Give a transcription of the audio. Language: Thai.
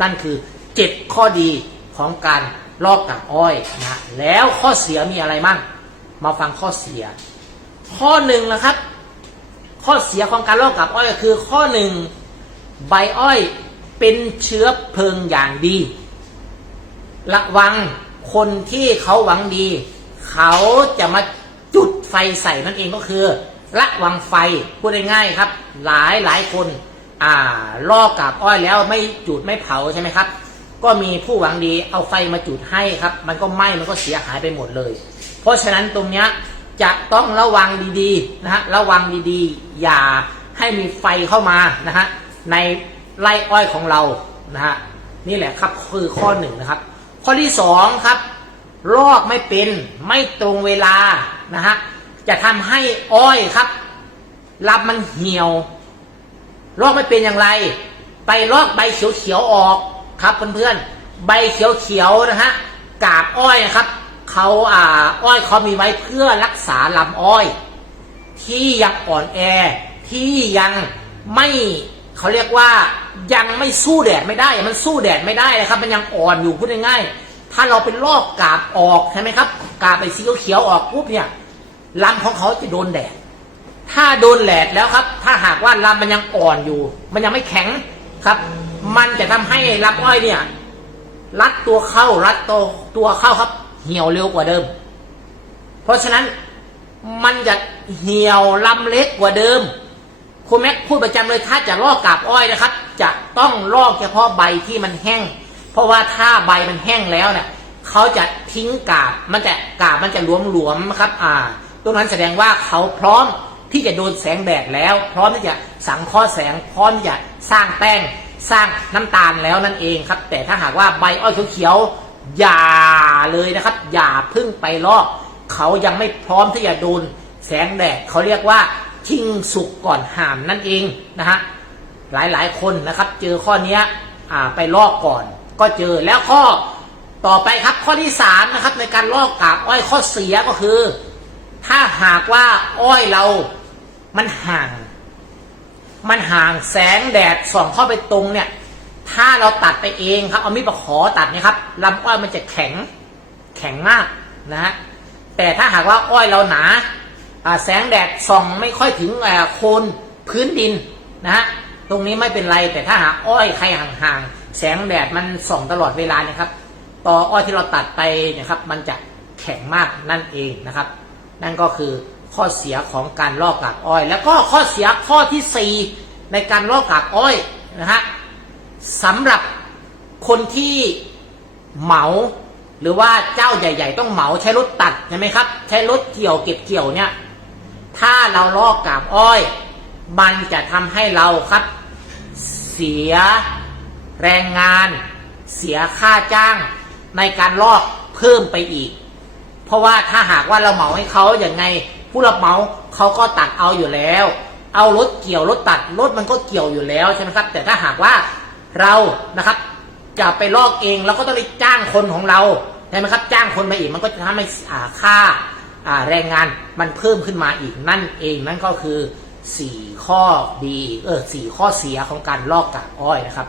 นั่นคือเจ็ดข้อดีของการลอกกากอ้อยนะแล้วข้อเสียมีอะไรมั่ง มาฟังข้อเสีย ข้อหนึ่งนะครับ ข้อเสียของการลอกกากอ้อยก็คือข้อหนึ่งใบอ้อยเป็นเชื้อเพลิงอย่างดี ระวังคนที่เขาหวังดี เขาจะมาจุดไฟใส่นั่นเองก็คือระวังไฟพูดง่ายๆครับ หลายหลายคน อ่าลอกกาบอ้อยแล้วไม่จุดไม่เผาใช่ไหมครับ ก็มีผู้หวังดีเอาไฟมาจุดให้ครับ มันก็ไหม้มันก็เสียหายไปหมดเลย เพราะฉะนั้นตรงเนี้ยจะต้องระวังดีๆนะฮะระวังดีๆ อย่าให้มีไฟเข้ามานะฮะในไร่อ้อยของเรานะฮะนี่แหละครับคือข้อหนึ่งนะครับ ข้อที่สองครับลอกไม่เป็นไม่ตรงเวลานะฮะจะทำให้อ้อยครับลำมันเหี่ยว ลอกไม่เป็นอย่างไร ไปลอกใบเขียวๆออกครับเพื่อนๆใบเขียวๆนะฮะกาบอ้อยนะครับเขาอ่าอ้อยเขามีไว้เพื่อรักษาลำอ้อย ที่ยังอ่อนแอที่ยังไม่เขาเรียกว่ายังไม่สู้แดดไม่ได้ มันสู้แดดไม่ได้นะครับ มันยังอ่อนอยู่พูดง่ายๆถ้าเราเป็นลอกกาบออกใช่ไหมครับ กาบไปสีเขียวๆออกปุ๊บเนี่ยลำของเขาจะโดนแดด ถ้าโดนแดดแล้วครับ ถ้าหากว่าลำมันยังอ่อนอยู่ มันยังไม่แข็งครับ มันจะทำให้ลำอ้อยเนี่ย รัดตัวเข้ารัดตัวตัวเข้าครับ เหี่ยวเร็วกว่าเดิม เพราะฉะนั้นมันจะเหี่ยวลำเล็กกว่าเดิมคุณแม็กพูดประจำเลยถ้าจะลอกกาบอ้อยนะครับ จะต้องลอกเฉพาะใบที่มันแห้ง เพราะว่าถ้าใบมันแห้งแล้วเนี่ยเขาจะทิ้งกาบมันจะกาบมันจะหลวมๆนะครับ อ่าตรงนั้นแสดงว่าเขาพร้อม ที่จะโดนแสงแดดแล้ว พร้อมที่จะสังเคราะห์แสงพร้อมที่จะสร้างแป้งสร้างน้ำตาลแล้วนั่นเองครับ แต่ถ้าหากว่าใบอ้อยเขียวๆอย่าเลยนะครับ อย่าพึ่งไปลอก เขายังไม่พร้อมที่จะโดนแสงแดดเขาเรียกว่าทิ้งสุกก่อนห่ามนั่นเองนะฮะหลายๆคนนะครับ เจอข้อเนี้ยอ่าไปลอกก่อน ก็เจอแล้วข้อต่อไปครับข้อที่สามนะครับในการลอกกาบอ้อยข้อเสียก็คือ ถ้าหากว่าอ้อยเรา มันห่าง มันห่างแสงแดดส่องเข้าไปตรงเนี่ย ถ้าเราตัดไปเองครับ เอามีดมาขอตัดเนี่ยครับลำอ้อยมันจะแข็ง แข็งมากนะฮะ แต่ถ้าหากว่าอ้อยเราหนาแสงแดดส่องไม่ค่อยถึงโคนพื้นดินนะฮะ ตรงนี้ไม่เป็นไร แต่ถ้าหากอ้อยใครห่างๆ แสงแดดมันส่องตลอดเวลาเนะครับ ต่ออ้อยที่เราตัดไปเนะครับ มันจะแข็งมากนั่นเองนะครับ นั่นก็คือ ข้อเสียของการลอกกากอ้อย แล้วก็ข้อเสียข้อที่สี่ในการลอกกากอ้อยนะฮะสำหรับคนที่เหมาหรือว่าเจ้าใหญ่ ๆ ต้องเหมาใช้รถตัดใช่ไหมครับ ใช้รถเกี่ยวเก็บเกี่ยวเนี่ยถ้าเราลอกกาบอ้อย มันจะทำให้เราครับ เสียแรงงาน เสียค่าจ้างในการลอกเพิ่มไปอีก เพราะว่าถ้าหากว่าเราเหมาให้เขาอย่างไง ผู้รับเหมาเขาก็ตัดเอาอยู่แล้ว เอารถเกี่ยวรถตัดรถมันก็เกี่ยวอยู่แล้วใช่ไหมครับ แต่ถ้าหากว่าเรานะครับจะไปลอกเองเราก็ต้องไปจ้างคนของเราใช่ไหมครับ จ้างคนมาอีกมันก็จะทำให้ค่าอ่าแรงงานมันเพิ่มขึ้นมาอีกนั่นเองนั่นก็คือสี่ข้อดีเออสี่ข้อเสียของการลอกกากอ้อยนะครับ